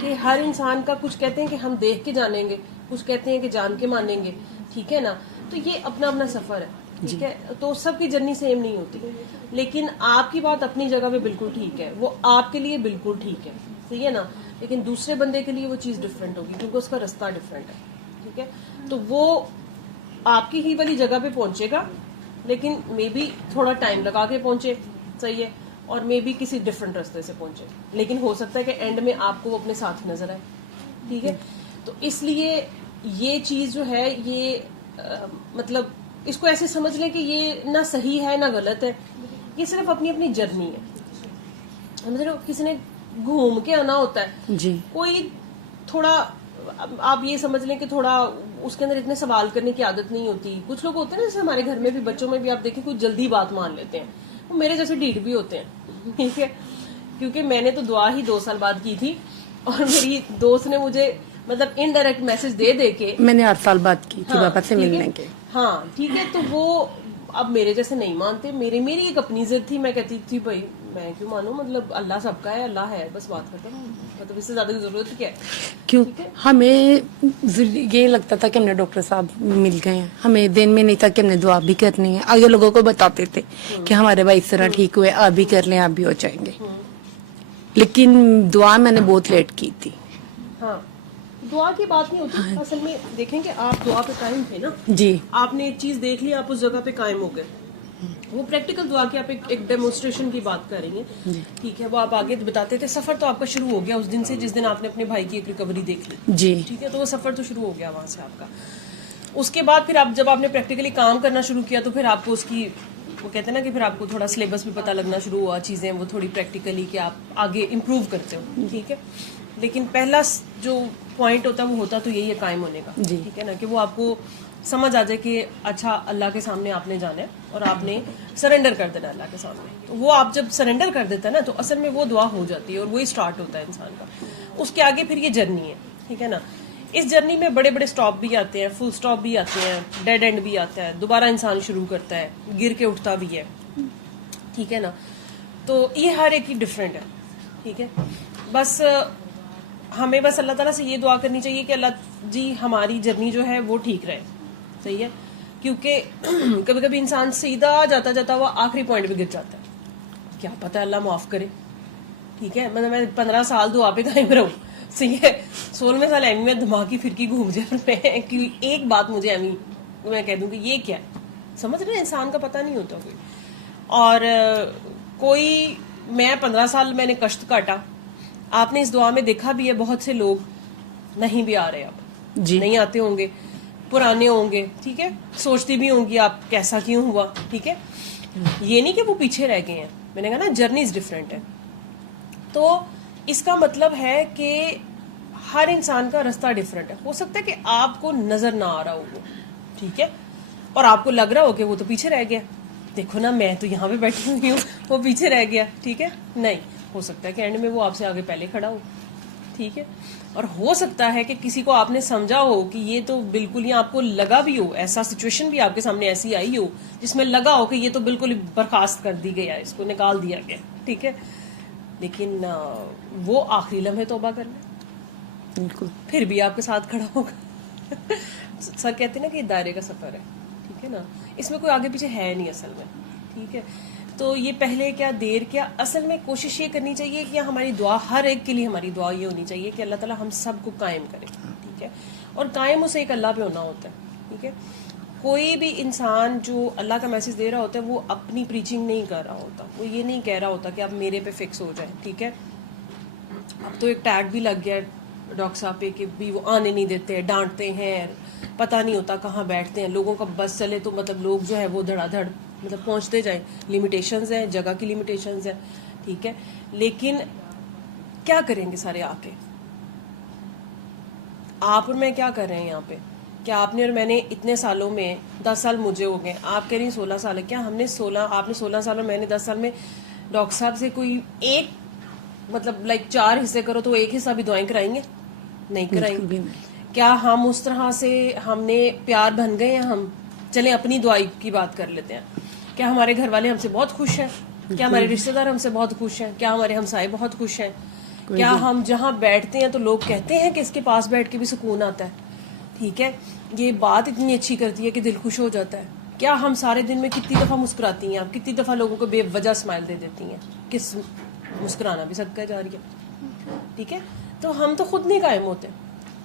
کہ ہر انسان کا کچھ کہتے ہیں کہ ہم دیکھ کے جانیں گے, کچھ کہتے ہیں کہ جان کے مانیں گے, ٹھیک ہے نا. تو یہ اپنا اپنا سفر ہے, ٹھیک ہے, تو سب کی جرنی سیم نہیں ہوتی, لیکن آپ کی بات اپنی جگہ پہ بالکل ٹھیک ہے, وہ آپ کے لیے بالکل ٹھیک ہے, صحیح ہے نا, لیکن دوسرے بندے کے لیے وہ چیز ڈفرینٹ ہوگی کیونکہ اس کا رستہ ڈفرینٹ ہے, ٹھیک ہے. تو وہ آپ کی ہی والی جگہ پہ پہنچے گا, لیکن مے بی تھوڑا ٹائم لگا کے پہنچے, صحیح ہے, اور مے بی کسی ڈفرینٹ رستے سے پہنچے, لیکن ہو سکتا ہے کہ اینڈ میں آپ کو وہ اپنے ساتھ نظر آئے, ٹھیک ہے. تو اس لیے یہ چیز جو ہے یہ مطلب اس کو ایسے سمجھ لیں کہ یہ نہ صحیح ہے نہ غلط ہے, یہ صرف اپنی اپنی جرنی ہے, سمجھ رہے ہو. کسی نے گھوم کے آنا ہوتا ہے, جی, کوئی تھوڑا آپ یہ سمجھ لیں کہ تھوڑا اس کے اندر اتنے سوال کرنے کی عادت نہیں ہوتی. کچھ لوگ ہوتے ہیں نا, جیسے ہمارے گھر میں بھی, بچوں میں بھی آپ دیکھیں, کچھ جلدی بات مان لیتے ہیں, وہ میرے جیسے ڈھیٹ بھی ہوتے ہیں, ٹھیک ہے. کیونکہ میں نے تو دعا ہی 2 سال بعد کی تھی, اور میری دوست نے مجھے مطلب انڈائریکٹ میسج دے دے کے, میں نے 8 سال بعد کی تھی پاپا سے ٹھیک ہے, ملنے کے. ہاں ٹھیک ہے. تو وہ اب میرے جیسے نہیں مانتے, میری ایک اپنی ضد تھی, میں کہتی تھی بھائی میں کیوں مانوں, مطلب اللہ سب کا ہے, اللہ ہے, بس بات ختم, مطلب اس سے زیادہ کی ضرورت کیا ہے. کیوں ہمیں یہ لگتا تھا کہ ہم نے ڈاکٹر صاحب مل گئے ہیں, ہمیں دن میں نہیں تھا کہ ہم نے دعا بھی کرنی ہے. آگے لوگوں کو بتاتے تھے کہ ہمارے بھائی اس طرح ٹھیک ہوئے, آپ بھی کر لیں, آپ بھی ہو جائیں گے, لیکن دعا میں نے بہت لیٹ کی تھی. ہاں, دعا کی بات نہیں ہوتی, اصل میں دیکھیں کہ آپ دعا پہ قائم تھے نا, جی, آپ نے ایک چیز دیکھ لی, آپ اس جگہ پہ قائم ہو گئے. وہ پریکٹیکل دعا کی آپ ایک ڈیمونسٹریشن کی بات کر رہی ہیں, ٹھیک ہے, وہ آپ آگے بتاتے تھے. سفر تو آپ کا شروع ہو گیا اس دن سے جس دن آپ نے اپنے بھائی کی ایک ریکوری دیکھ لی, جی, ٹھیک ہے. تو وہ سفر تو شروع ہو گیا وہاں سے آپ کا. اس کے بعد پھر آپ جب آپ نے پریکٹیکلی کام کرنا شروع کیا تو پھر آپ کو اس کی, وہ کہتے ہیں نا کہ پھر آپ کو تھوڑا سلیبس بھی پتہ لگنا شروع ہوا, چیزیں وہ تھوڑی پریکٹیکلی کہ آپ آگے امپروو کرتے ہو, ٹھیک ہے. لیکن پہلا جو پوائنٹ ہوتا ہے وہ ہوتا تو یہی ہے قائم ہونے کا, ٹھیک ہے نا, کہ وہ آپ کو سمجھ آ جائے کہ اچھا اللہ کے سامنے آپ نے جانا ہے اور آپ نے سرنڈر کر دینا اللہ کے سامنے. تو وہ آپ جب سرنڈر کر دیتا ہے نا, تو اصل میں وہ دعا ہو جاتی ہے اور وہی اسٹارٹ ہوتا ہے انسان کا. اس کے آگے پھر یہ جرنی ہے, ٹھیک ہے نا. اس جرنی میں بڑے بڑے سٹاپ بھی آتے ہیں, فل سٹاپ بھی آتے ہیں, ڈیڈ اینڈ بھی آتا ہے, دوبارہ انسان شروع کرتا ہے, گر کے اٹھتا بھی ہے, ٹھیک ہے نا. تو یہ ہر ایک کی ڈفرینٹ ہے, ٹھیک ہے. بس ہمیں بس اللہ تعالیٰ سے یہ دعا کرنی چاہیے کہ اللہ جی ہماری جرنی جو ہے وہ ٹھیک رہے, صحیح ہے. کیونکہ کبھی کبھی انسان سیدھا جاتا جاتا وہ آخری پوائنٹ پہ گر جاتا ہے, کیا پتہ اللہ معاف کرے, ٹھیک ہے. مطلب میں 15 سال دعا پہ قائم رہوں, صحیح ہے, 16ویں سال ایمی میں دماغی پھرکی گھوم جائے, میں ایک بات مجھے ایمی میں کہہ دوں کہ یہ کیا ہے, سمجھ رہے ہیں, انسان کا پتہ نہیں ہوتا کوئی. اور کوئی میں 15 سال میں نے کشت کاٹا, آپ نے اس دعا میں دیکھا بھی ہے بہت سے لوگ نہیں بھی آ رہے, اب جی, نہیں آتے ہوں گے, پرانے ہوں گے, ٹھیک ہے, سوچتی بھی ہوں گی آپ کیسا کیوں ہوا, ٹھیک ہے. یہ نہیں کہ وہ پیچھے رہ گئے ہیں, میں نے کہا نا جرنیز ڈفرینٹ ہے. تو اس کا مطلب ہے کہ ہر انسان کا رستہ ڈفرینٹ ہے. ہو سکتا ہے کہ آپ کو نظر نہ آ رہا ہو وہ, ٹھیک ہے, اور آپ کو لگ رہا ہو کہ وہ تو پیچھے رہ گیا, دیکھو نا میں تو یہاں پہ بیٹھی ہوئی ہوں, وہ پیچھے رہ گیا, ٹھیک ہے. نہیں, ہو سکتا ہے کہ اینڈ میں وہ آپ سے آگے پہلے کھڑا ہو, ٹھیک ہے. اور ہو سکتا ہے کہ کسی کو آپ نے سمجھا ہو کہ یہ تو بالکل ہی, آپ کو لگا بھی ہو, ایسا سچویشن بھی آپ کے سامنے ایسی آئی ہو جس میں لگا ہو کہ یہ تو بالکل برخاست کر دی گیا, اس کو نکال دیا گیا, ٹھیک ہے. لیکن وہ آخری لمحے توبہ کر لیں, بالکل, پھر بھی آپ کے ساتھ کھڑا ہوگا. سر کہتے ہیں نا کہ یہ دائرے کا سفر ہے, ٹھیک ہے نا, اس میں کوئی آگے پیچھے ہے نہیں اصل میں, ٹھیک ہے. تو یہ پہلے کیا دیر کیا, اصل میں کوشش یہ کرنی چاہیے کہ ہماری دعا, ہر ایک کے لیے ہماری دعا یہ ہونی چاہیے کہ اللہ تعالیٰ ہم سب کو قائم کرے, ٹھیک ہے. اور قائم اسے ایک اللہ پہ ہونا ہوتا ہے, ٹھیک ہے. کوئی بھی انسان جو اللہ کا میسج دے رہا ہوتا ہے وہ اپنی پریچنگ نہیں کر رہا ہوتا, وہ یہ نہیں کہہ رہا ہوتا کہ اب میرے پہ فکس ہو جائے, ٹھیک ہے. اب تو ایک ٹیگ بھی لگ گیا ہے ڈاکٹر صاحب پہ کہ بھی وہ آنے نہیں دیتے, ڈانٹتے ہیں, پتہ نہیں ہوتا کہاں بیٹھتے ہیں, لوگوں کا بس چلے تو مطلب لوگ جو ہے وہ دھڑا دھڑ مطلب پہنچتے جائیں. لمیٹیشنز ہیں, جگہ کی لمیٹیشنز ہیں, ٹھیک ہے. لیکن کیا کریں گے سارے آ کے, آپ اور میں کیا کر رہے ہیں یہاں پہ. کیا آپ نے اور میں نے اتنے سالوں میں, 10 سال مجھے ہو گئے, آپ کہہ رہی ہیں 16 سال ہے, کیا ہم نے 16, آپ نے 16 سال اور میں نے 10 سال میں ڈاکٹر صاحب سے کوئی ایک مطلب لائک 4 حصے کرو تو ایک حصہ بھی دعائیں کرائیں گے؟ نہیں کرائیں گے. کیا ہم اس طرح سے ہم نے پیار بن گئے ہیں ہم؟ چلیں اپنی دعائی کی بات کر لیتے ہیں. کیا ہمارے گھر والے ہم سے بہت خوش ہیں؟ کیا ہمارے رشتہ دار ہم سے بہت خوش ہیں؟ کیا ہمارے ہمسائے بہت خوش ہیں؟ کیا ہم جہاں بیٹھتے ہیں تو لوگ کہتے ہیں کہ اس کے پاس بیٹھ کے بھی سکون آتا ہے؟ ٹھیک ہے, یہ بات اتنی اچھی کرتی ہے کہ دل خوش ہو جاتا ہے. کیا ہم سارے دن میں کتنی دفعہ مسکراتی ہیں آپ, کتنی دفعہ لوگوں کو بے وجہ اسمائل دے دیتی ہیں, کس مسکرانا بھی صدقہ جاریہ. ٹھیک ہے, تو ہم تو خود نہیں قائم ہوتے.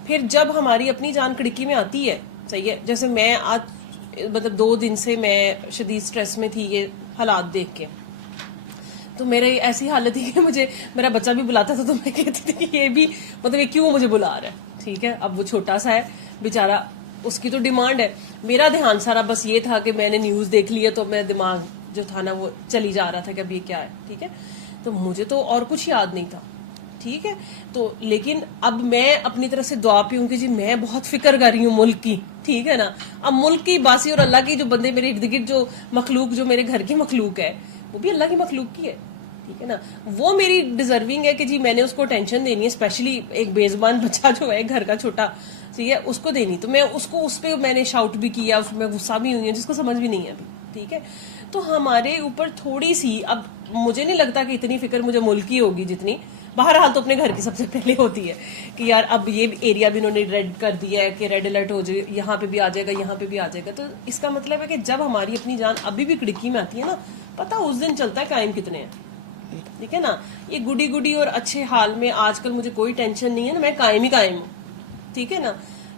پھر جب ہماری اپنی جان کڑکی میں آتی ہے, صحیح ہے, جیسے میں آج مطلب 2 دن سے میں شدید سٹریس میں تھی یہ حالات دیکھ کے, تو میرے ایسی حالت تھی کہ مجھے میرا بچہ بھی بلاتا تھا تو میں کہتی تھی کہ یہ بھی مطلب یہ کیوں مجھے بلا رہا ہے. ٹھیک ہے, اب وہ چھوٹا سا ہے بیچارہ, اس کی تو ڈیمانڈ ہے. میرا دھیان سارا بس یہ تھا کہ میں نے نیوز دیکھ لی ہے تو میرا دماغ جو تھا نا وہ چلی جا رہا تھا کہ اب یہ کیا ہے. ٹھیک ہے, تو مجھے تو اور کچھ یاد نہیں تھا. ٹھیک ہے, تو لیکن اب میں اپنی طرف سے دعا پی ہوں کہ جی میں بہت فکر کر رہی ہوں ملک کی. ٹھیک ہے نا, اب ملک کی باسی اور اللہ کی جو بندے میرے ارد گرد جو مخلوق جو میرے گھر کی مخلوق ہے وہ بھی اللہ کی مخلوق کی ہے. ٹھیک ہے نا, وہ میری ڈیزرونگ ہے کہ جی میں نے اس کو ٹینشن دینی ہے, اسپیشلی ایک بے زبان بچہ جو ہے گھر کا چھوٹا, ٹھیک ہے, اس کو دینی. تو میں اس کو اس پہ میں نے شاؤٹ بھی کیا, اس میں غصہ بھی ہوئی ہے جس کو سمجھ بھی نہیں ہے ابھی. ٹھیک ہے, تو ہمارے اوپر تھوڑی سی, اب مجھے نہیں لگتا کہ اتنی فکر مجھے ملک کی ہوگی جتنی بہرحال تو اپنے گھر کی سب سے پہلے ہوتی ہے کہ یار اب یہ ایریا بھی انہوں نے ریڈ کر دیا ہے کہ ریڈ الرٹ ہو جائے, یہاں پہ بھی آ جائے گا, یہاں پہ بھی آ جائے گا. تو اس کا مطلب ہے کہ جب ہماری اپنی جان ابھی بھی کڑکی میں آتی ہے نا, پتہ اس دن چلتا ہے قائم کتنے ہیں. ٹھیک ہے نا, یہ گڈی گڈی اور اچھے حال میں آج کل مجھے کوئی ٹینشن نہیں ہے نا, میں قائم ہی قائم ہوں. ٹھیک ہے نا,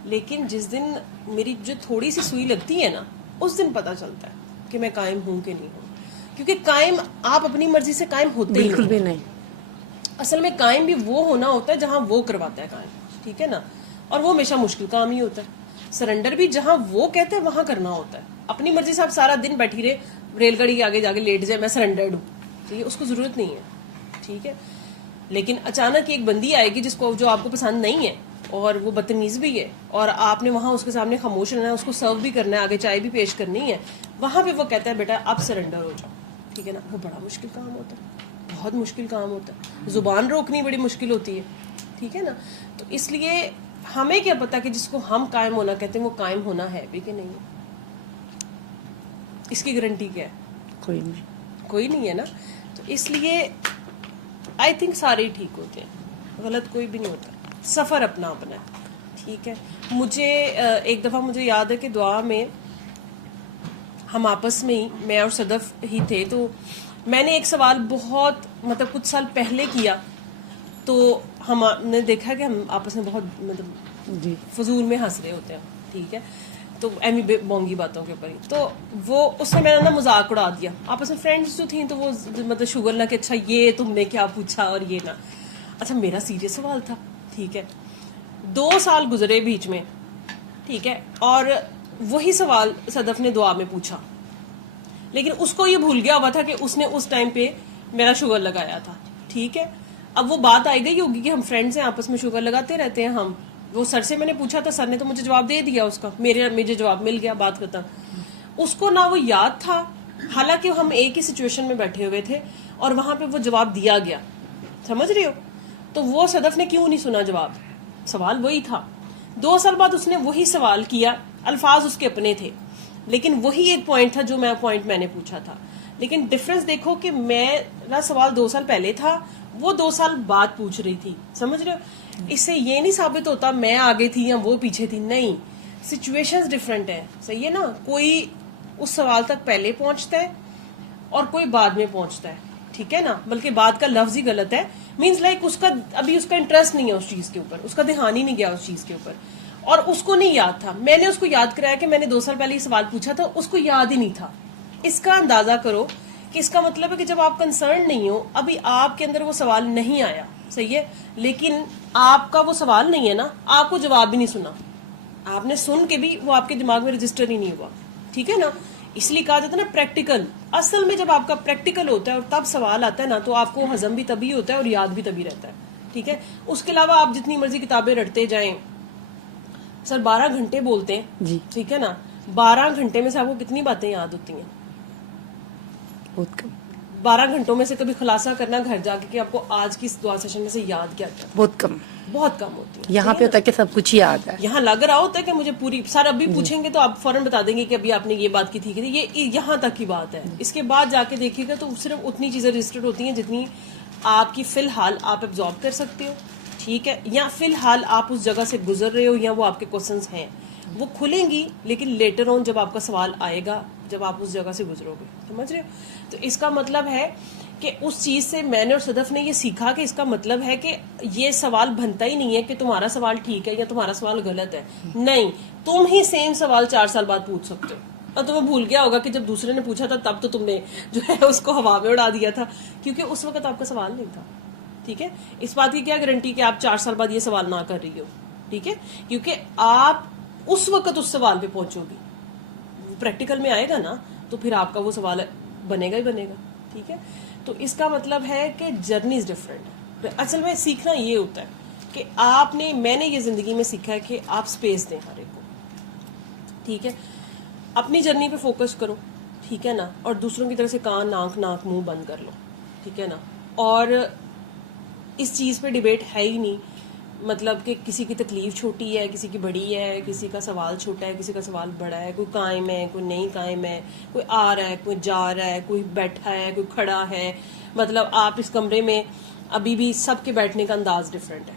لیکن جس دن میری جو تھوڑی سی سوئی لگتی ہے نا, اس دن پتہ چلتا ہے کہ میں قائم ہوں کہ نہیں ہوں. کیونکہ قائم آپ اپنی مرضی سے قائم ہوتے ہی بالکل بھی نہیں. اصل میں قائم بھی وہ ہونا ہوتا ہے جہاں وہ کرواتا ہے قائم. ٹھیک ہے نا, اور وہ ہمیشہ مشکل کام ہی ہوتا ہے. سرنڈر بھی جہاں وہ کہتے ہیں وہاں کرنا ہوتا ہے. اپنی مرضی سے آپ سارا دن بیٹھی رہے, ریل گاڑی کے آگے جا کے لیٹ جائے میں سرنڈرڈ ہوں, ٹھیک ہے, اس کو ضرورت نہیں ہے. ٹھیک ہے, لیکن اچانک ایک بندی آئے گی جس کو جو آپ کو پسند نہیں ہے اور وہ بدتمیز بھی ہے, اور آپ نے وہاں اس کے سامنے خاموش رہنا ہے, اس کو سرو بھی کرنا ہے, آگے چائے بھی پیش کرنی ہے, وہاں پہ وہ کہتا ہے بیٹا اب سرنڈر ہو جاؤ. ٹھیک ہے نا, وہ بڑا مشکل کام ہوتا ہے, بہت مشکل کام ہوتا ہے. زبان روکنی بڑی مشکل ہوتی ہے. ٹھیک ہے نا, تو اس لیے ہمیں کیا پتا کہ جس کو ہم قائم ہونا کہتے ہیں وہ قائم ہونا ہے بھی کہ نہیں ہے, اس کی گارنٹی کیا ہے؟ کوئی نہیں, کوئی نہیں ہے نا. تو اس لیے آئی تھنک سارے ہی ٹھیک ہوتے ہیں, غلط کوئی بھی نہیں ہوتا, سفر اپنا اپنا ہے. ٹھیک ہے, مجھے ایک دفعہ مجھے یاد ہے کہ دعا میں ہم آپس میں ہی, میں اور صدف ہی تھے, تو میں نے ایک سوال بہت مطلب کچھ سال پہلے کیا, تو ہم نے دیکھا کہ ہم آپس میں بہت مطلب جی فضول میں ہنس رہے ہوتے ہیں. ٹھیک ہے, تو ایمی بونگی باتوں کے اوپر ہی, تو وہ اس نے میرا نا مذاق اڑا دیا. آپس میں فرینڈس جو تھیں تو وہ مطلب شوگر نہ کہ اچھا یہ تم نے کیا پوچھا اور یہ نا, اچھا میرا سیریس سوال تھا. ٹھیک ہے, 2 سال گزرے بیچ میں. ٹھیک ہے, اور وہی سوال صدف نے دعا میں پوچھا, لیکن اس کو یہ بھول گیا ہوا تھا کہ اس نے اس ٹائم پہ میرا شوگر لگایا تھا. ٹھیک ہے, اب وہ بات آئی گئی ہوگی کہ ہم فرینڈس ہیں, آپس میں شوگر لگاتے رہتے ہیں ہم. وہ سر سے میں نے پوچھا تھا, سر نے تو مجھے جواب دے دیا اس کا, مجھے جواب مل گیا, بات ختم. اس کو نہ وہ یاد تھا, حالانکہ ہم ایک ہی سچویشن میں بیٹھے ہوئے تھے اور وہاں پہ وہ جواب دیا گیا. سمجھ رہے ہو؟ تو وہ صدف نے کیوں نہیں سنا جواب, سوال وہی تھا. 2 سال بعد اس نے وہی سوال کیا, الفاظ اس کے اپنے تھے, لیکن وہی ایک پوائنٹ تھا جو پوائنٹ میں نے پوچھا تھا. لیکن ڈفرنس دیکھو کہ میرا سوال 2 سال پہلے تھا, وہ 2 سال بعد پوچھ رہی تھی. سمجھ رہے ہو؟ اس سے یہ نہیں ثابت ہوتا میں آگے تھی یا وہ پیچھے تھی, نہیں, سچویشنز ڈفرینٹ ہیں. صحیح ہے نا, کوئی اس سوال تک پہلے پہنچتا ہے اور کوئی بعد میں پہنچتا ہے. ٹھیک ہے نا, بلکہ بعد کا لفظ ہی غلط ہے, مینز لائک اس کا ابھی اس کا انٹرسٹ نہیں ہے اس چیز کے اوپر, اس کا دھیان ہی نہیں گیا اس چیز کے اوپر, اور اس کو نہیں یاد تھا. میں نے اس کو یاد کرایا کہ میں نے 2 سال پہلے یہ سوال پوچھا تھا, اس کو یاد ہی نہیں تھا. اس کا اندازہ کرو کہ اس کا مطلب ہے کہ جب آپ کنسرن نہیں ہو, ابھی آپ کے اندر وہ سوال نہیں آیا. صحیح ہے, لیکن آپ کا وہ سوال نہیں ہے نا, آپ کو جواب بھی نہیں سنا, آپ نے سن کے بھی وہ آپ کے دماغ میں رجسٹر ہی نہیں ہوا. ٹھیک ہے نا, اس لیے کہا جاتا ہے نا پریکٹیکل. اصل میں جب آپ کا پریکٹیکل ہوتا ہے اور تب سوال آتا ہے نا, تو آپ کو ہضم بھی تبھی ہوتا ہے اور یاد بھی تبھی رہتا ہے. ٹھیک ہے, اس کے علاوہ آپ جتنی مرضی کتابیں رٹتے جائیں, سر 12 گھنٹے بولتے ہیں جی, ٹھیک ہے نا, 12 گھنٹے میں سے آپ کو کتنی باتیں یاد ہوتی ہیں؟ بہت کم. 12 گھنٹوں میں سے کبھی خلاصہ کرنا گھر جا کے کہ آپ کو آج کی اس دعا سیشن میں سے یاد کیا کیا؟ بہت کم, بہت کم ہوتی ہے. یہاں پہ ہوتا ہے کہ سب کچھ یاد ہے. یہاں لگ رہا ہوتا ہے کہ مجھے پوری, سر ابھی پوچھیں گے تو آپ فوراً بتا دیں گے کہ ابھی آپ نے یہ بات کی تھی, کہ یہ یہاں تک کی بات ہے. اس کے بعد جا کے دیکھیے گا تو صرف اتنی چیزیں رجسٹرڈ ہوتی ہیں جتنی آپ کی فی الحال آپ ایبزارب کر سکتے ہو, ٹھیک ہے, یا فی الحال آپ اس جگہ سے گزر رہے ہو, یا وہ آپ کے کوشچنس ہیں وہ کھلیں گی, لیکن لیٹر آن جب آپ کا سوال آئے گا, جب آپ اس جگہ سے گزرو گے, سمجھ رہے ہو. تو اس کا مطلب ہے کہ اس چیز سے میں نے اور صدف نے یہ سیکھا کہ اس کا مطلب ہے کہ یہ سوال بنتا ہی نہیں ہے کہ تمہارا سوال ٹھیک ہے یا تمہارا سوال غلط ہے, نہیں, تم ہی سیم سوال 4 سال بعد پوچھ سکتے ہو. اور تمہیں بھول گیا ہوگا کہ جب دوسرے نے پوچھا تھا تب تو تم نے جو ہے اس کو ہوا میں اڑا دیا تھا, کیونکہ اس وقت آپ کا سوال نہیں تھا, ٹھیک ہے. اس بات کی کیا گارنٹی کہ آپ 4 سال بعد یہ سوال نہ کر رہی ہو, ٹھیک ہے, کیونکہ آپ اس وقت اس سوال پہ پہنچو گی, پریکٹیکل میں آئے گا نا تو پھر آپ کا وہ سوال بنے گا ہی بنے گا, ٹھیک ہے. تو اس کا مطلب ہے کہ جرنی از ڈفرینٹ. اصل میں سیکھنا یہ ہوتا ہے کہ آپ نے, میں نے یہ زندگی میں سیکھا ہے کہ آپ اسپیس دیں ہر ایک کو, ٹھیک ہے, اپنی جرنی پہ فوکس کرو, ٹھیک ہے نا, اور دوسروں کی طرف سے کان آنکھ ناک منہ بند کر لو, ٹھیک ہے نا. اور اس چیز پہ ڈبیٹ ہے ہی نہیں, مطلب کہ کسی کی تکلیف چھوٹی ہے, کسی کی بڑی ہے, کسی کا سوال چھوٹا ہے, کسی کا سوال بڑا ہے, کوئی قائم ہے, کوئی نہیں قائم ہے, کوئی آ رہا ہے, کوئی جا رہا ہے, کوئی بیٹھا ہے, کوئی کھڑا ہے. مطلب آپ اس کمرے میں ابھی بھی سب کے بیٹھنے کا انداز ڈفرینٹ ہے,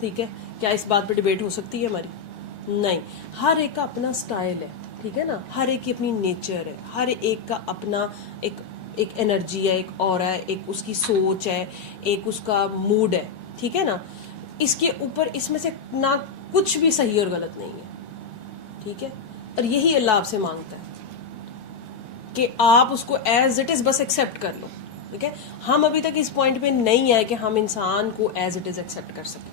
ٹھیک ہے. کیا اس بات پہ ڈبیٹ ہو سکتی ہے ہماری؟ نہیں. ہر ایک کا اپنا سٹائل ہے, ٹھیک ہے نا, ہر ایک کی اپنی نیچر ہے, ہر ایک کا اپنا ایک انرجی ہے, ایک اورا ہے, ایک اس کی سوچ ہے, ایک اس کا موڈ ہے, ٹھیک ہے نا. اس کے اوپر اس میں سے نہ کچھ بھی صحیح اور غلط نہیں ہے, ٹھیک ہے. اور یہی اللہ آپ سے مانگتا ہے کہ آپ اس کو ایز اٹ از بس ایکسیپٹ کر لو, ٹھیک ہے. ہم ابھی تک اس پوائنٹ پہ نہیں آئے کہ ہم انسان کو ایز اٹ از ایکسیپٹ کر سکیں,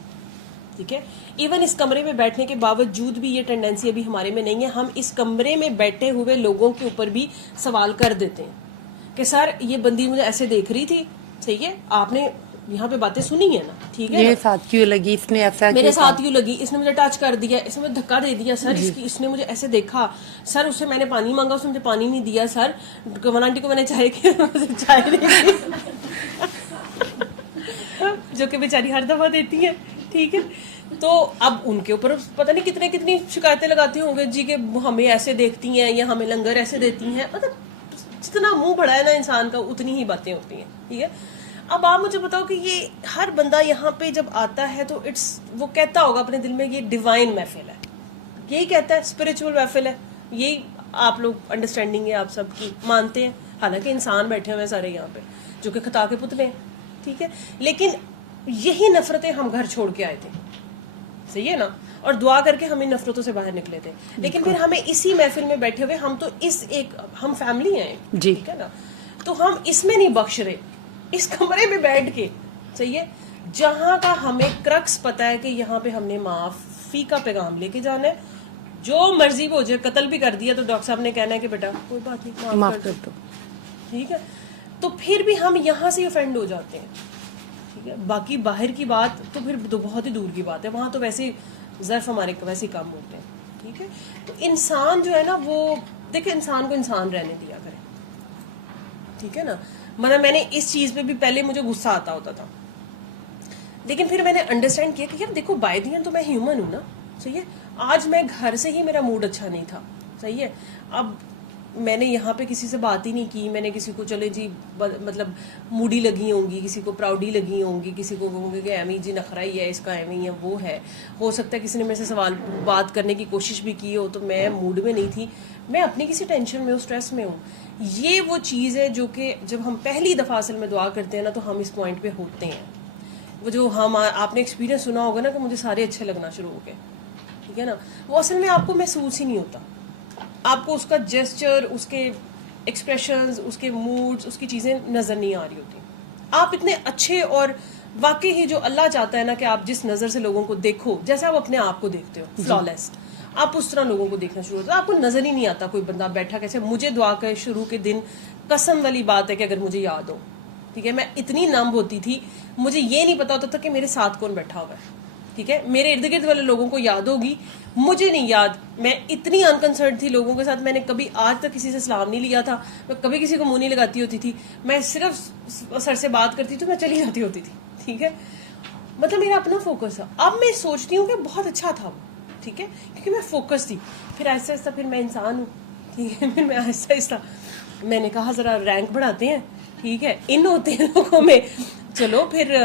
ٹھیک ہے. ایون اس کمرے میں بیٹھنے کے باوجود بھی یہ ٹینڈنسی ابھی ہمارے میں نہیں ہے. ہم اس کمرے میں بیٹھے ہوئے لوگوں کے اوپر بھی سوال کر دیتے ہیں کہ سر یہ بندی مجھے ایسے دیکھ رہی تھی, صحیح ہے, آپ نے یہاں پہ باتیں سنی ہے نا, ٹھیک ہے, میرے ساتھ کیوں لگی, اس نے ایسا میرے ساتھ کیوں لگی, اس نے مجھے ٹچ کر دیا, اس نے مجھے دھکا دے دیا, سر اس نے مجھے ایسے دیکھا, سر اس سے میں نے پانی مانگا, اس نے مجھے پانی نہیں دیا, سر کمل آنٹی کو میں نے چائے نہیں دی جو کہ بیچاری ہر دفعہ دیتی ہے, ٹھیک ہے. تو اب ان کے اوپر پتہ نہیں کتنی شکایتیں لگاتے ہوں گے جی کہ ہمیں ایسے دیکھتی ہیں یا ہمیں لنگر ایسے دیتی ہیں. مطلب جتنا منہ بڑا ہے نا انسان کا اتنی ہی باتیں ہوتی ہیں, ٹھیک ہے. اب آپ مجھے بتاؤ کہ یہ ہر بندہ یہاں پہ جب آتا ہے تو وہ کہتا ہوگا اپنے دل میں یہ ڈیوائن محفل ہے, یہی کہتا ہے اسپرچول محفل ہے, یہی آپ لوگ انڈرسٹینڈنگ ہے آپ سب کی مانتے ہیں, حالانکہ انسان بیٹھے ہوئے ہیں سارے یہاں پہ جو کہ خطا کے پتلے ہیں, ٹھیک ہے. لیکن یہی نفرتیں ہم گھر چھوڑ کے آئے تھے, صحیح ہے نا, اور دعا کر کے ہم ان نفرتوں سے باہر نکلے تھے. لیکن پھر ہمیں اسی محفل میں بیٹھے ہوئے ہم تو ہم فیملی ہیں, ٹھیک ہے نا, تو ہم اس میں نہیں بخش رہے, اس کمرے میں بیٹھ کے, صحیح ہے, جہاں کا ہمیں کرکس پتا ہے کہ یہاں پہ ہم نے معافی کا پیغام لے کے جانا ہے. جو مرضی ہو جائے, قتل بھی کر دیا تو ڈاکٹر صاحب نے کہنا ہے کہ بیٹا کوئی بات نہیں, معاف کر دو, ٹھیک ہے. تو پھر بھی ہم یہاں سے افینڈ ہو جاتے ہیں, ٹھیک ہے. باقی باہر کی بات تو پھر بہت ہی دور کی بات ہے, وہاں تو ویسے ظرف ہمارے ویسے کام ہوتے ہیں, ٹھیک ہے. تو انسان جو ہے نا وہ دیکھیں انسان کو انسان رہنے دیا کرے, ٹھیک ہے نا. مطلب میں نے اس چیز پہ بھی پہلے مجھے غصہ آتا ہوتا تھا, لیکن پھر میں نے انڈرسٹینڈ کیا کہ یار دیکھو بائی دی اینڈ تو میں ہیومن ہوں نا, صحیح ہے. آج میں گھر سے ہی میرا موڈ اچھا نہیں تھا, صحیح ہے. اب میں نے یہاں پہ کسی سے بات ہی نہیں کی, میں نے کسی کو چلے جی مطلب موڈی لگی ہوں گی, کسی کو پراؤڈی لگی ہوں گی, کسی کو کہوں گی کہ ایمی جی نخرا ہی ہے اس کا, ایمی ہے وہ ہے. ہو سکتا ہے کسی نے میرے سے بات کرنے کی کوشش بھی کی ہو تو میں موڈ میں نہیں تھی, میں اپنی کسی ٹینشن میں ہوں, اسٹریس میں ہوں. یہ وہ چیز ہے جو کہ جب ہم پہلی دفعہ اصل میں دعا کرتے ہیں نا تو ہم اس پوائنٹ پہ ہوتے ہیں. وہ جو آپ نے ایکسپیرینس سنا ہوگا نا کہ مجھے سارے اچھے لگنا شروع ہو گئے, ٹھیک ہے نا, وہ اصل میں آپ کو محسوس ہی نہیں ہوتا. آپ کو اس کا جیسچر, اس کے ایکسپریشنز, اس کے موڈز, اس کی چیزیں نظر نہیں آ رہی ہوتی. آپ اتنے اچھے, اور واقعی ہی جو اللہ چاہتا ہے نا کہ آپ جس نظر سے لوگوں کو دیکھو, جیسے آپ اپنے آپ کو دیکھتے ہو فلالیس, آپ اس طرح لوگوں کو دیکھنا شروع ہوتا ہے. آپ کو نظر ہی نہیں آتا کوئی بندہ بیٹھا کیسے. مجھے دعا کے شروع کے دن قسم والی بات ہے کہ اگر مجھے یاد ہو, ٹھیک ہے, میں اتنی نمب ہوتی تھی, مجھے یہ نہیں پتا ہوتا تھا کہ میرے ساتھ کون بیٹھا ہوا ہے, ٹھیک ہے. میرے ارد گرد والے لوگوں کو یاد ہوگی, مجھے نہیں یاد. میں اتنی انکنسرن تھی لوگوں کے ساتھ, میں نے کبھی آج تک کسی سے سلام نہیں لیا تھا, میں کبھی کسی کو منہ نہیں لگاتی ہوتی تھی, میں صرف سر سے بات کرتی تو میں چلی جاتی ہوتی تھی, ٹھیک ہے. مطلب میرا اپنا فوکس تھا. اب میں سوچتی ہوں کہ بہت اچھا تھا وہ, ٹھیک ہے, کیونکہ میں فوکس تھی. پھر آہستہ آہستہ پھر میں انسان ہوں, ٹھیک ہے, پھر میں آہستہ آہستہ میں نے کہا ذرا رینک بڑھاتے ہیں, ٹھیک ہے. ان ہوتے ہیں لوگوں میں چلو پھر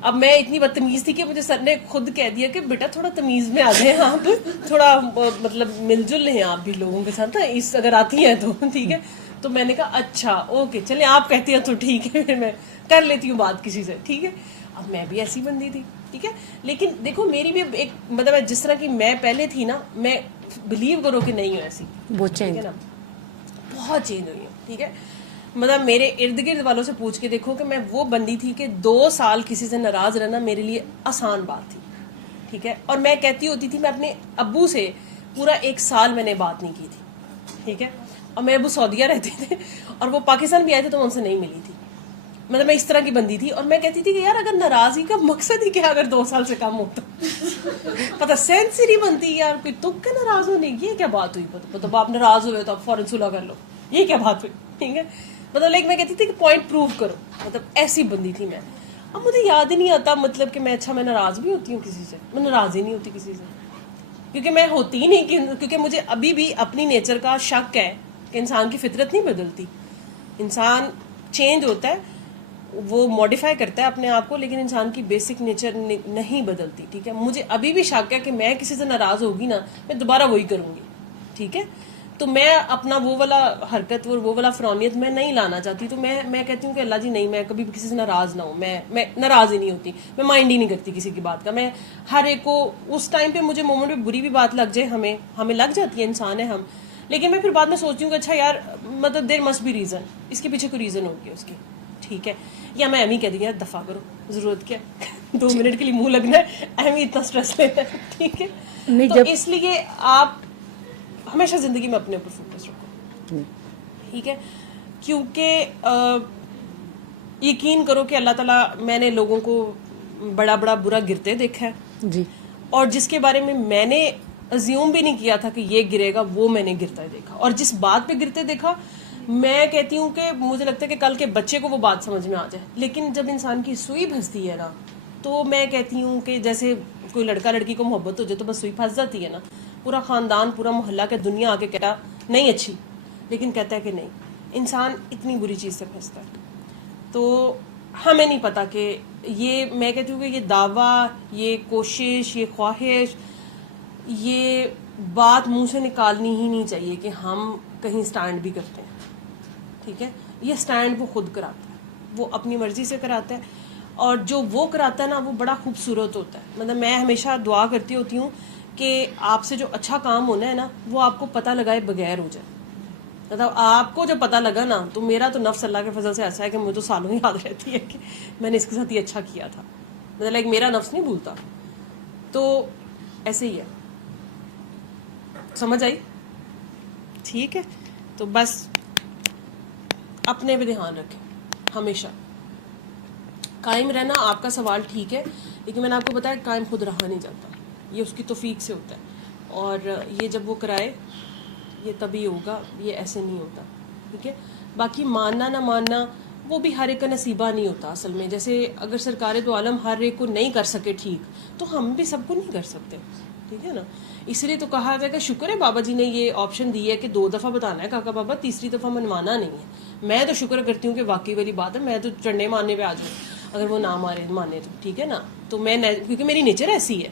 اب میں اتنی بدتمیز تھی کہ مجھے سر نے خود کہہ دیا کہ بیٹا تھوڑا تمیز میں آ جائیں آپ, تھوڑا مطلب مل جل لیں آپ بھی لوگوں کے ساتھ, اس اگر آتی ہیں تو ٹھیک ہے. تو میں نے کہا اچھا اوکے چلیں آپ کہتی ہیں تو ٹھیک ہے, پھر میں کر لیتی ہوں بات کسی سے, ٹھیک ہے. اب میں بھی ایسی بندی تھی, ٹھیک ہے, لیکن دیکھو میری بھی ایک مطلب جس طرح کی میں پہلے تھی نا, میں بلیو کرو کہ نہیں ہوں ایسی, وہ ٹھیک ہے چینج نا, بہت چینج ہوئی ہوں, ٹھیک ہے. مطلب میرے ارد گرد والوں سے پوچھ کے دیکھو کہ میں وہ بندی تھی کہ 2 سال کسی سے ناراض رہنا میرے لیے آسان بات تھی, ٹھیک ہے. اور میں کہتی ہوتی تھی, میں اپنے ابو سے پورا 1 سال میں نے بات نہیں کی تھی, ٹھیک ہے. اور میرے ابو سعودیہ رہتے تھے اور وہ پاکستان بھی آئے تھے تو میں ان سے نہیں ملی تھی. مطلب میں اس طرح کی بندی تھی, اور میں کہتی تھی کہ یار اگر ناراضگی کا مقصد ہی کیا اگر 2 سال سے کم ہوتا, پتہ سینس ہی نہیں بنتی یار, کوئی تک کے ناراض ہونے, یہ کیا بات ہوئی, مطلب آپ ناراض ہوئے تو آپ فوراً صلح کر لو, یہ کیا بات ہوئی, ٹھیک ہے. مطلب میں کہتی تھی کہ پوائنٹ پروو کرو, مطلب ایسی بندی تھی میں. اب مجھے یاد ہی نہیں آتا مطلب کہ میں ناراض بھی ہوتی ہوں کسی سے, میں ناراض ہی نہیں ہوتی کسی سے, کیونکہ میں ہوتی ہی نہیں, کیونکہ مجھے ابھی بھی اپنی نیچر کا شک ہے کہ انسان کی فطرت نہیں بدلتی, انسان چینج ہوتا ہے, وہ ماڈیفائی کرتا ہے اپنے آپ کو, لیکن انسان کی بیسک نیچر نہیں بدلتی, ٹھیک ہے. مجھے ابھی بھی شک ہے کہ میں کسی سے ناراض ہوگی نا, میں دوبارہ وہی کروں گی, ٹھیک ہے. تو میں اپنا وہ والا حرکت اور وہ والا فرونیت میں نہیں لانا چاہتی. تو میں کہتی ہوں کہ اللہ جی نہیں, میں کبھی بھی کسی سے ناراض نہ ہوں, میں ناراض ہی نہیں ہوتی, میں مائنڈ ہی نہیں کرتی کسی کی بات کا. میں ہر ایک کو اس ٹائم پہ مجھے مومنٹ پہ بری بھی بات لگ جائے, ہمیں لگ جاتی ہے, انسان ہے ہم, لیکن میں پھر بعد میں سوچتی ہوں کہ اچھا یار مطلب دیر مسٹ بی ریزن, اس کے پیچھے کوئی ریزن ہوگی اس کی, ٹھیک ہے. یا میں ایم ہی کہہ دوں یار دفاع کرو, ضرورت کیا 2 منٹ کے لیے منہ لگنا ہے, ایم ہی اتنا اسٹریس لیتا ہے, ٹھیک ہے. تو اس لیے آپ ہمیشہ زندگی میں اپنے اوپر فوکس رکھو, ٹھیک ہے. کیونکہ یقین کرو کہ اللہ تعالیٰ, میں نے لوگوں کو بڑا برا گرتے دیکھا ہے جی, اور جس کے بارے میں نے ازیوم بھی نہیں کیا تھا کہ یہ گرے گا, وہ میں نے گرتا دیکھا. اور جس بات پہ گرتے دیکھا, میں کہتی ہوں کہ مجھے لگتا ہے کہ کل کے بچے کو وہ بات سمجھ میں آ جائے, لیکن جب انسان کی سوئی پھنستی ہے نا, تو میں کہتی ہوں کہ جیسے کوئی لڑکا لڑکی کو محبت ہو جائے تو بس سوئی پھنس جاتی ہے نا, پورا خاندان پورا محلہ کہ دنیا آ کے کہتا نہیں اچھی, لیکن کہتا ہے کہ نہیں, انسان اتنی بری چیز سے پھنستا ہے. تو ہمیں نہیں پتا کہ یہ, میں کہتی ہوں کہ یہ دعویٰ, یہ کوشش, یہ خواہش, یہ بات منہ سے نکالنی ہی نہیں چاہیے کہ ہم کہیں سٹینڈ بھی کرتے ہیں, ٹھیک ہے. یہ سٹینڈ وہ خود کراتا ہے, وہ اپنی مرضی سے کراتا ہے, اور جو وہ کراتا ہے نا وہ بڑا خوبصورت ہوتا ہے. مطلب میں ہمیشہ دعا کرتی ہوتی ہوں کہ آپ سے جو اچھا کام ہونا ہے نا, وہ آپ کو پتہ لگائے بغیر ہو جائے. مطلب آپ کو جب پتہ لگا نا, تو میرا تو نفس اللہ کے فضل سے ایسا ہے کہ مجھے تو سالوں یاد رہتی ہے کہ میں نے اس کے ساتھ یہ اچھا کیا تھا. مطلب میرا نفس نہیں بھولتا. تو ایسے ہی ہے, سمجھ آئی, ٹھیک ہے. تو بس اپنے پہ دھیان رکھیں, ہمیشہ قائم رہنا آپ کا سوال ٹھیک ہے, لیکن میں نے آپ کو بتایا قائم خود رہا نہیں جاتا, یہ اس کی توفیق سے ہوتا ہے. اور یہ جب وہ کرائے یہ تبھی ہوگا, یہ ایسے نہیں ہوتا, ٹھیک ہے. باقی ماننا نہ ماننا وہ بھی ہر ایک کا نصیبہ نہیں ہوتا اصل میں. جیسے اگر سرکار دو عالم ہر ایک کو نہیں کر سکے ٹھیک, تو ہم بھی سب کو نہیں کر سکتے, ٹھیک ہے نا. اس لیے تو کہا جائے کہ شکر ہے بابا جی نے یہ آپشن دی ہے کہ 2 دفعہ بتانا ہے کاکا بابا, تیسری دفعہ منوانا نہیں ہے. میں تو شکر کرتی ہوں کہ واقعی والی بات ہے, میں تو چڑھنے مارنے پہ آ جاؤں اگر وہ نہ مانے تو, ٹھیک ہے نا. تو میں کیونکہ میری نیچر ایسی ہے,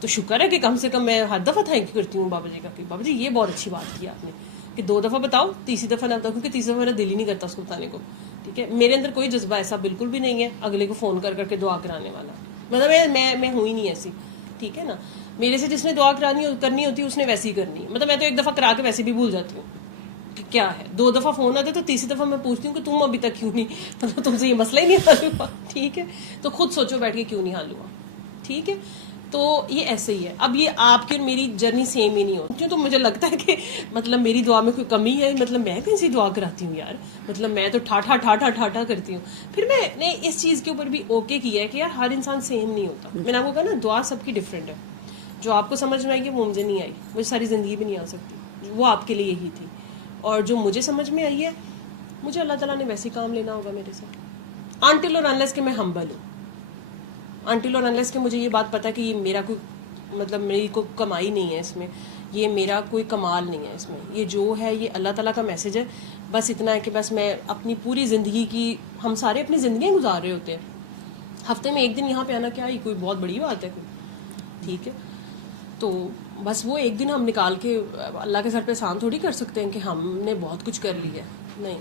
تو شکر ہے کہ کم سے کم میں ہر دفعہ تھینک یو کرتی ہوں بابا جی کا کہ بابا جی یہ بہت اچھی بات کی آپ نے کہ 2 دفعہ بتاؤ, تیسری دفعہ نہ بتاؤ, کیونکہ تیسری دفعہ میرا دل ہی نہیں کرتا اس کو بتانے کو, ٹھیک ہے. میرے اندر کوئی جذبہ ایسا بالکل بھی نہیں ہے اگلے کو فون کر کے دعا کرانے والا. مطلب میں ہوں ہی نہیں ایسی, ٹھیک ہے نا. میرے سے جس نے دعا کرنی ہوتی ہے اس نے ویسی ہی کرنی. مطلب میں تو 1 دفعہ کرا کے ویسے بھی بھول جاتی ہوں کہ کیا ہے. 2 دفعہ فون آتے تو تیسری دفعہ میں پوچھتی ہوں کہ تم ابھی تک کیوں نہیں, مطلب تم سے یہ مسئلہ ہی نہیں حل ہوا, ٹھیک ہے. تو خود سوچو بیٹھ کے کیوں نہیں حل ہوا, ٹھیک ہے. تو یہ ایسے ہی ہے. اب یہ آپ کی اور میری جرنی سیم ہی نہیں ہوتی, کیوں تو مجھے لگتا ہے کہ مطلب میری دعا میں کوئی کمی ہے, مطلب میں کہیں سے دعا کراتی ہوں یار, مطلب میں تو ٹھاٹھا کرتی ہوں. پھر میں نے اس چیز کے اوپر بھی اوکے کیا ہے کہ یار ہر انسان سیم نہیں ہوتا. میں نے آپ کو کہا نا دعا سب کی ڈفرینٹ ہے, جو آپ کو سمجھ میں آئی ہے وہ مجھے نہیں آئی, مجھے ساری زندگی بھی نہیں آ سکتی, وہ آپ کے لیے یہی تھی. اور جو مجھے سمجھ میں آئی ہے, مجھے اللہ تعالیٰ نے ویسے کام لینا ہوگا میرے ساتھ, انٹل اور انلیس کہ میں ہمبل ہوں, انٹل اور انلیس کہ مجھے یہ بات پتہ کہ یہ میرا کوئی مطلب میری کوئی کمائی نہیں ہے اس میں, یہ میرا کوئی کمال نہیں ہے اس میں, یہ جو ہے یہ اللہ تعالیٰ کا میسج ہے. بس اتنا ہے کہ بس میں اپنی پوری زندگی کی, ہم سارے اپنی زندگیاں گزار رہے ہوتے ہیں, ہفتے میں ایک دن یہاں پہ آنا کیا یہ کوئی بہت بڑی بات ہے کوئی, ٹھیک ہے. تو بس وہ ایک دن ہم نکال کے اللہ کے سر پہ احسان تھوڑی کر سکتے ہیں کہ ہم نے بہت کچھ کر لیا ہے, نہیں.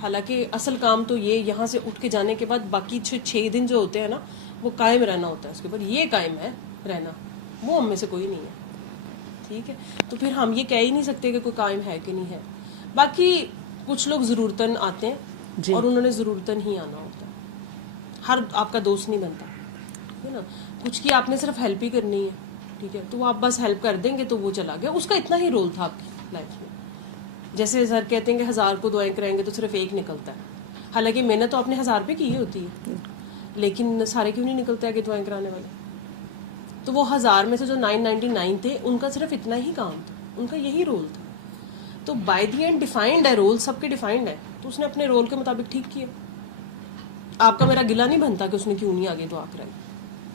حالانکہ اصل کام تو یہ یہاں سے اٹھ کے جانے کے بعد باقی 6 دن جو ہوتے ہیں نا وہ قائم رہنا ہوتا ہے, اس کے بعد یہ قائم ہے رہنا, وہ ہم میں سے کوئی نہیں ہے, ٹھیک ہے. تو پھر ہم یہ کہہ ہی نہیں سکتے کہ کوئی قائم ہے کہ نہیں ہے. باقی کچھ لوگ ضرورتاً آتے ہیں اور انہوں نے ضرورتاً ہی آنا ہوتا ہے, ہر آپ کا دوست نہیں بنتا ہے نا. کچھ کی آپ نے صرف ہیلپ ہی کرنی ہے, ٹھیک ہے, تو وہ آپ بس ہیلپ کر دیں گے تو وہ چلا گیا, اس کا اتنا ہی رول تھا آپ کی لائف میں. جیسے سر کہتے ہیں کہ 1000 کو دعائیں کرائیں گے تو صرف ایک نکلتا ہے, حالانکہ محنت تو آپ نے 1000 پہ کی ہوتی ہے, لیکن سارے کیوں نہیں نکلتے کہ دعائیں کرانے والے. تو وہ 1000 میں سے جو 999 تھے ان کا صرف اتنا ہی کام تھا, ان کا یہی رول تھا. تو بائی دی اینڈ ڈیفائنڈ ہے رول, سب کے ڈیفائنڈ ہے, تو اس نے اپنے رول کے مطابق ٹھیک کیا. آپ کا میرا گلا نہیں بنتا کہ اس نے کیوں نہیں آگے دعا کرائی,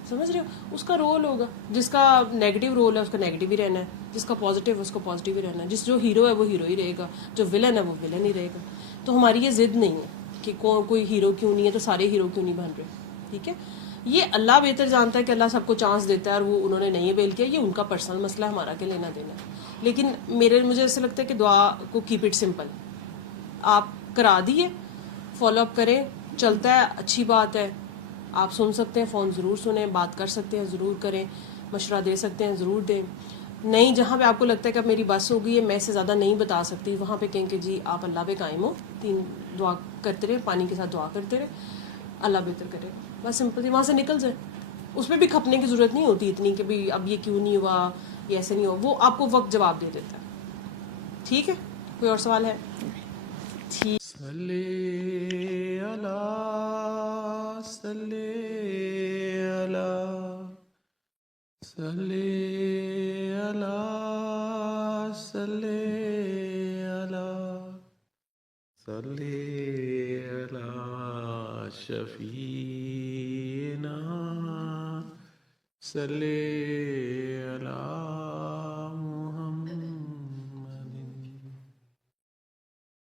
سمجھ رہے ہو. اس کا رول ہوگا, جس کا نیگیٹو رول ہے اس کا نیگیٹو ہی رہنا ہے, جس کا پازیٹیو ہے اس کو پازیٹیو ہی رہنا ہے, جو ہیرو ہے وہ ہیرو ہی رہے گا, جو ولن ہے وہ ولن ہی رہے گا. تو ہماری یہ ضد نہیں ہے کہ کوئی ہیرو کیوں نہیں ہے تو سارے ہیرو کیوں نہیں بن رہے, ٹھیک ہے. یہ اللہ بہتر جانتا ہے کہ اللہ سب کو چانس دیتا ہے اور وہ انہوں نے نہیں بیل کیا, یہ ان کا پرسنل مسئلہ ہے, ہمارا کیا لینا دینا ہے. لیکن مجھے ایسا لگتا ہے کہ دعا کو کیپ اٹ سمپل, آپ کرا دیے, فالو اپ کریں, چلتا ہے اچھی بات ہے. آپ سن سکتے ہیں فون ضرور سنیں, بات کر سکتے ہیں ضرور کریں, مشورہ دے سکتے ہیں ضرور دیں. نہیں, جہاں پہ آپ کو لگتا ہے کہ اب میری بس ہو گئی ہے, میں اس سے زیادہ نہیں بتا سکتی, وہاں پہ کہیں کہ جی آپ اللہ پہ قائم ہو, 3 دعا کرتے رہے, پانی کے ساتھ دعا کرتے رہے, اللہ بہتر کرے, بس سمپل ہی وہاں سے نکل جائے. اس میں بھی کھپنے کی ضرورت نہیں ہوتی اتنی کہ بھائی اب یہ کیوں نہیں ہوا, یہ ایسے نہیں ہوا, وہ آپ کو وقت جواب دے دیتا ہے. ٹھیک ہے, کوئی اور سوال ہے؟ ٹھیک. صلی اللہ صلی اللہ صلی اللہ صلی اللہ صلی اللہ شفیعنا صلی اللہ